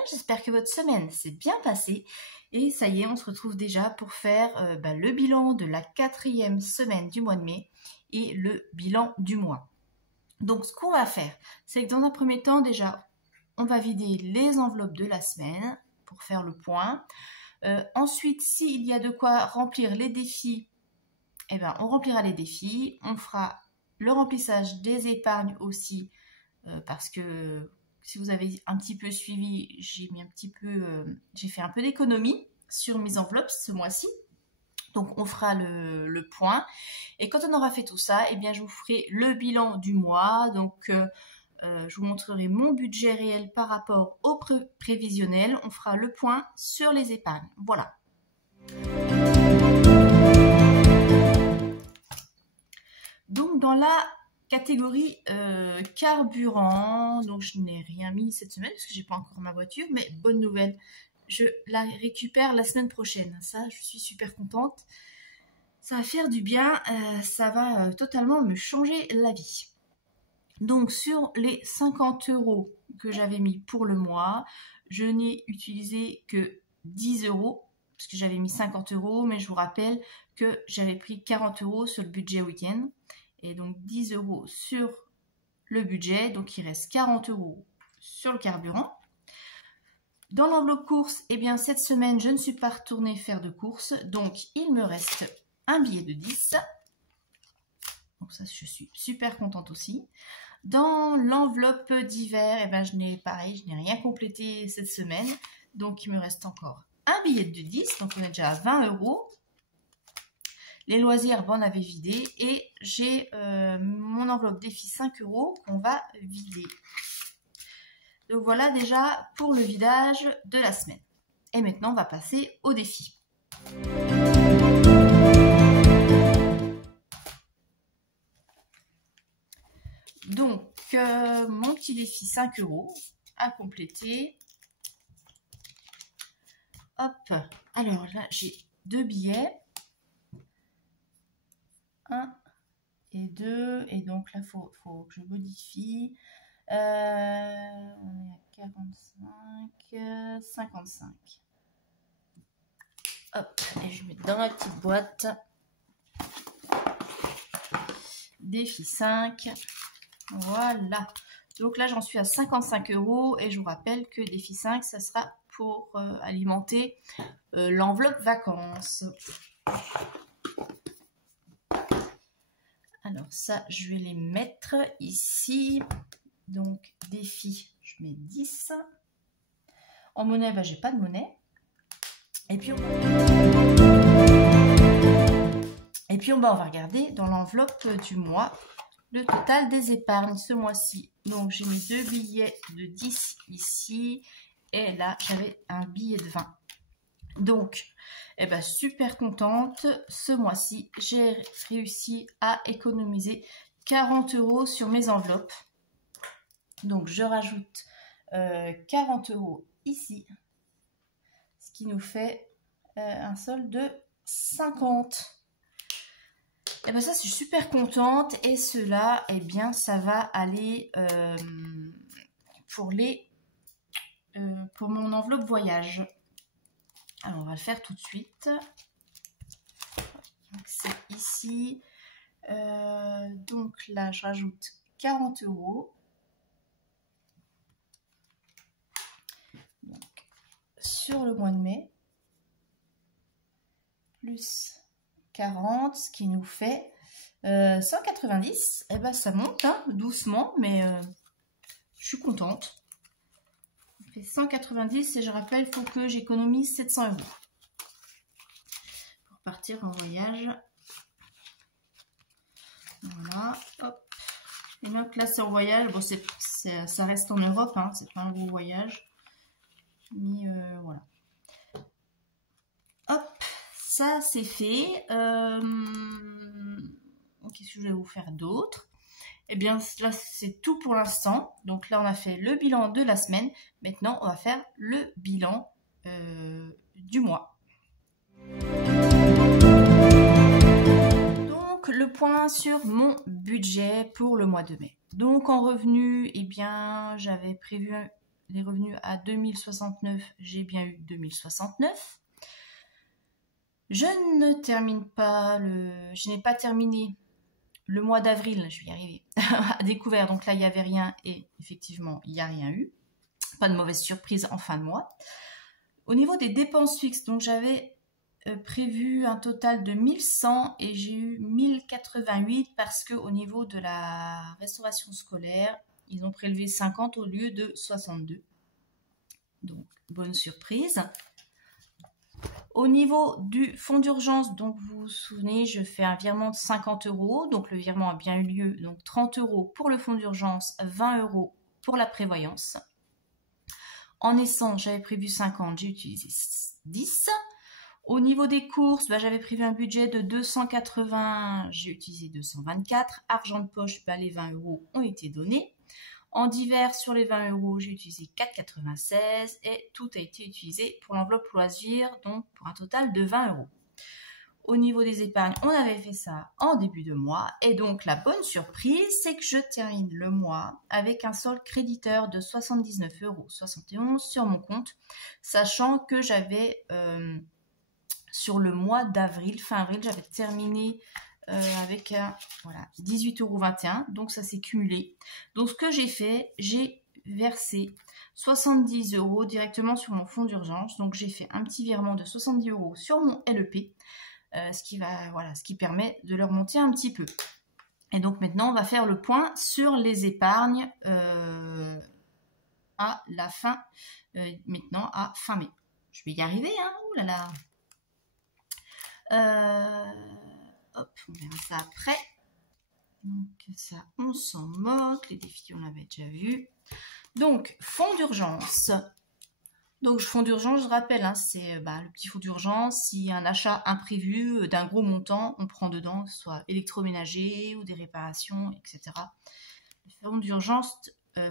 bien, j'espère que votre semaine s'est bien passée. Et ça y est, on se retrouve déjà pour faire le bilan de la 4e semaine du mois de mai et le bilan du mois. Donc ce qu'on va faire, c'est que dans un premier temps déjà, on va vider les enveloppes de la semaine pour faire le point. Ensuite, s'il y a de quoi remplir les défis, eh ben, on remplira les défis. On fera le remplissage des épargnes aussi, parce que si vous avez un petit peu suivi, j'ai fait un peu d'économie sur mes enveloppes ce mois-ci. Donc on fera le point. Et quand on aura fait tout ça, eh bien je vous ferai le bilan du mois. Donc je vous montrerai mon budget réel par rapport au prévisionnel. On fera le point sur les épargnes. Voilà. Donc dans la catégorie carburant, donc je n'ai rien mis cette semaine parce que j'ai pas encore ma voiture, mais bonne nouvelle, je la récupère la semaine prochaine. Ça, je suis super contente. Ça va faire du bien, ça va totalement me changer la vie. Donc sur les 50 € que j'avais mis pour le mois, je n'ai utilisé que 10 € parce que j'avais mis 50 €, mais je vous rappelle que j'avais pris 40 € sur le budget week-end. Et donc 10 € sur le budget, donc il reste 40 € sur le carburant. Dans l'enveloppe course, eh bien cette semaine, je ne suis pas retournée faire de courses, donc il me reste un billet de 10. Donc ça, je suis super contente aussi. Dans l'enveloppe d'hiver, eh ben, je n'ai rien complété cette semaine, donc il me reste encore un billet de 10, donc on est déjà à 20 €. Les loisirs, on avait vidé et j'ai mon enveloppe défi 5 € qu'on va vider. Donc voilà déjà pour le vidage de la semaine. Et maintenant, on va passer au défi. Donc, mon petit défi 5 € à compléter. Hop, alors là, j'ai 2 billets. 1 et 2, et donc là faut que je modifie. On est à 45, 55. Hop, et je mets dans la petite boîte. Défi 5. Voilà. Donc là j'en suis à 55 € et je vous rappelle que défi 5, ça sera pour alimenter l'enveloppe vacances. Alors ça, je vais les mettre ici. Donc, défi, je mets 10. En monnaie, j'ai pas de monnaie. Et puis, on va regarder dans l'enveloppe du mois le total des épargnes ce mois-ci. Donc, j'ai mis 2 billets de 10 ici. Et là, j'avais un billet de 20. Donc, super contente, ce mois-ci, j'ai réussi à économiser 40 € sur mes enveloppes. Donc, je rajoute 40 € ici, ce qui nous fait un solde de 50. Ça, je suis super contente. Et cela, ça va aller pour mon enveloppe voyage. Alors, on va le faire tout de suite. C'est ici. Donc là, je rajoute 40 €. Donc, sur le mois de mai, plus 40, ce qui nous fait 190. Ça monte doucement, mais je suis contente. 190 et je rappelle, il faut que j'économise 700 € pour partir en voyage. Voilà, hop. Et donc là, c'est en voyage. Bon, ça reste en Europe, c'est pas un gros voyage. Mais voilà. Hop, ça c'est fait. Qu'est-ce que je vais vous faire d'autre? Eh bien, là, c'est tout pour l'instant. Donc là, on a fait le bilan de la semaine. Maintenant, on va faire le bilan du mois. Donc, le point sur mon budget pour le mois de mai. Donc, en revenu, j'avais prévu les revenus à 2069, j'ai bien eu 2069. Je n'ai pas terminé le mois d'avril, je vais y arriver, à découvert. Donc là, il n'y avait rien et effectivement, il n'y a rien eu. Pas de mauvaise surprise en fin de mois. Au niveau des dépenses fixes, donc j'avais prévu un total de 1100 et j'ai eu 1088 parce que au niveau de la restauration scolaire, ils ont prélevé 50 au lieu de 62. Donc, bonne surprise. Au niveau du fonds d'urgence, donc vous vous souvenez, je fais un virement de 50 €. Donc, le virement a bien eu lieu. Donc, 30 € pour le fonds d'urgence, 20 € pour la prévoyance. En essence, j'avais prévu 50, j'ai utilisé 10. Au niveau des courses, j'avais prévu un budget de 280, j'ai utilisé 224. Argent de poche, les 20 € ont été donnés. En divers, sur les 20 €, j'ai utilisé 4,96 et tout a été utilisé pour l'enveloppe loisir, donc pour un total de 20 €. Au niveau des épargnes, on avait fait ça en début de mois et donc la bonne surprise, c'est que je termine le mois avec un solde créditeur de 79,71 € sur mon compte, sachant que j'avais sur le mois d'avril, fin avril, j'avais terminé avec 18,21 €, donc ça s'est cumulé. Donc ce que j'ai fait, j'ai versé 70 € directement sur mon fonds d'urgence, donc j'ai fait un petit virement de 70 € sur mon LEP, ce qui permet de le remonter un petit peu. Et donc maintenant, on va faire le point sur les épargnes à la fin, maintenant à fin mai. Je vais y arriver, hein, ouh là là. Hop, on verra ça après. Donc ça, on s'en moque. Les défis, on l'avait déjà vu. Donc, fonds d'urgence. Donc, fonds d'urgence, je rappelle, hein, c'est le petit fonds d'urgence. S'il y a un achat imprévu d'un gros montant, on prend dedans, que ce soit électroménager ou des réparations, etc. Le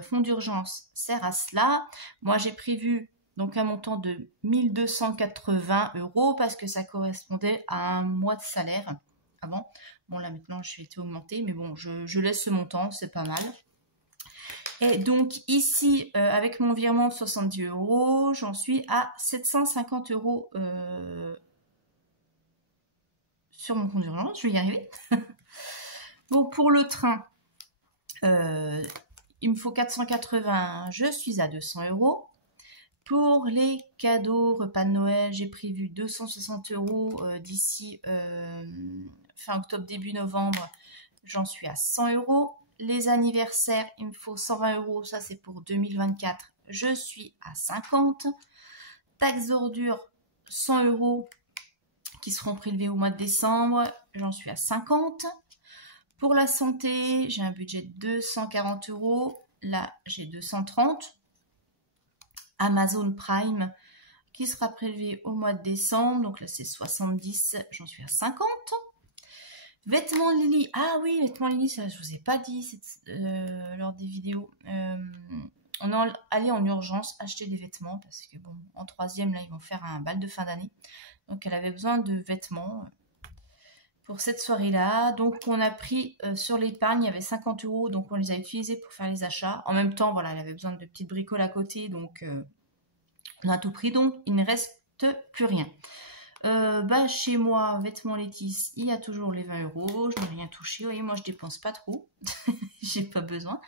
fonds d'urgence sert à cela. Moi, j'ai prévu donc un montant de 1280 € parce que ça correspondait à un mois de salaire avant. Bon, là maintenant, je suis été augmentée, mais bon, je laisse ce montant, c'est pas mal. Et donc ici, avec mon virement de 70 €, j'en suis à 750 € sur mon compte d'urgence. Je vais y arriver. Bon, pour le train, il me faut 480, je suis à 200 €. Pour les cadeaux, repas de Noël, j'ai prévu 260 € d'ici fin octobre, début novembre. J'en suis à 100 €. Les anniversaires, il me faut 120 €. Ça, c'est pour 2024. Je suis à 50. Taxes d'ordures, 100 € qui seront prélevés au mois de décembre. J'en suis à 50. Pour la santé, j'ai un budget de 240 €. Là, j'ai 230. Amazon Prime qui sera prélevé au mois de décembre. Donc là, c'est 70. J'en suis à 50. Vêtements Lily. Ah oui, vêtements Lily, ça, je vous ai pas dit lors des vidéos. On est allé en urgence acheter des vêtements parce que bon, en troisième, là, ils vont faire un bal de fin d'année. Donc, elle avait besoin de vêtements pour cette soirée-là. Donc, on a pris sur l'épargne, il y avait 50 €. Donc, on les a utilisés pour faire les achats. En même temps, voilà, elle avait besoin de petites bricoles à côté. Donc, on a tout pris. Donc, il ne reste plus rien. Chez moi, vêtements Létis, il y a toujours les 20 €. Je n'ai rien touché. Vous voyez, moi, je dépense pas trop. J'ai pas besoin.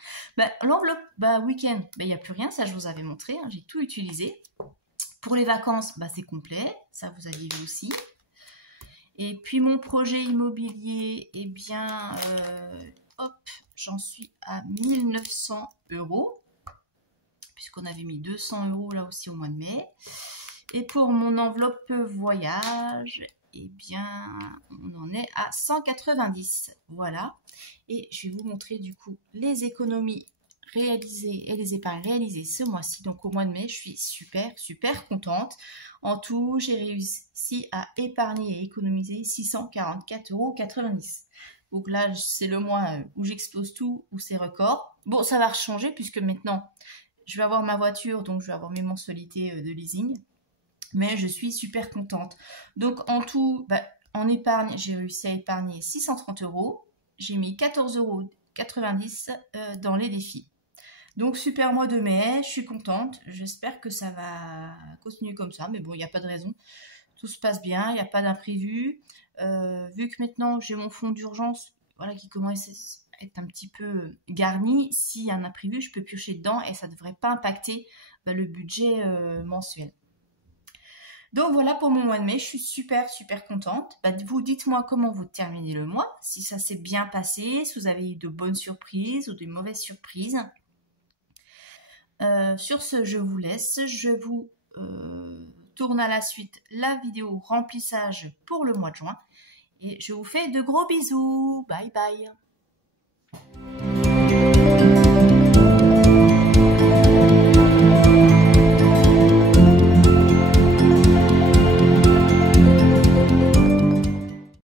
L'enveloppe, week-end, il n'y a plus rien. Ça, je vous avais montré. Hein, j'ai tout utilisé. Pour les vacances, c'est complet. Ça, vous aviez vu aussi. Et puis, mon projet immobilier, eh bien, j'en suis à 1900 €. Puisqu'on avait mis 200 € là aussi au mois de mai. Et pour mon enveloppe voyage, eh bien, on en est à 190. Voilà. Et je vais vous montrer du coup les économies réalisées et les épargnes réalisées ce mois-ci. Donc au mois de mai, je suis super, super contente. En tout, j'ai réussi à épargner et économiser 644,90 €. Donc là, c'est le mois où j'explose tout, où c'est record. Bon, ça va changer puisque maintenant, je vais avoir ma voiture, donc je vais avoir mes mensualités de leasing. Mais je suis super contente. Donc en tout, en épargne, j'ai réussi à épargner 630 €. J'ai mis 14,90 € dans les défis. Donc super mois de mai, je suis contente. J'espère que ça va continuer comme ça, mais bon, il n'y a pas de raison. Tout se passe bien, il n'y a pas d'imprévu. Vu que maintenant j'ai mon fonds d'urgence, voilà, qui commence à être un petit peu garni, s'il y a un imprévu, je peux piocher dedans et ça ne devrait pas impacter le budget mensuel. Donc voilà pour mon mois de mai, je suis super contente. Vous dites-moi comment vous terminez le mois, si ça s'est bien passé, si vous avez eu de bonnes surprises ou de mauvaises surprises. Sur ce, je vous laisse. Je vous tourne à la suite la vidéo remplissage pour le mois de juin. Et je vous fais de gros bisous. Bye bye.